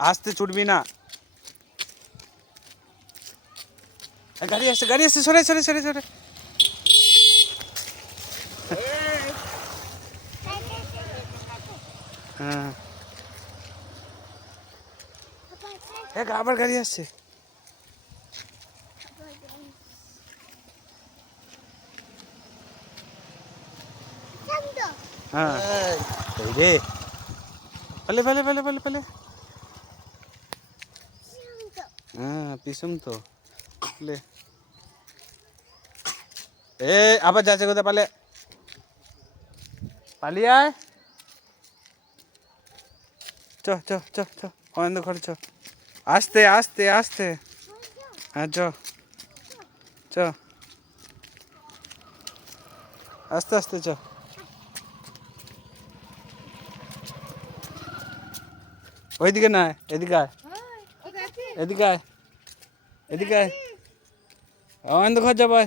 আসতে ছুটবি না। গাড়ি আসছে গাড়ি আসছে সরে সরে সরে সরে। হ্যাঁ। আবার গাড়ি আসছে। হ্যাঁ। রে। পালে পালে পালে পালে পালে হ্যাঁ পিসুম তো। লে। এ আবার যাচ্ছে কোথায়? পালে পালিয়ে আয়। চ চ চ চ। অনেক ঘরে চ। আস্তে আস্তে আস্তে। হ্যাঁ চ। চ। আস্তে আস্তে চ। ওইদিকে না এদিকে আয়। এদিকে আয়। এদিকে আয়। খরচা যাবাই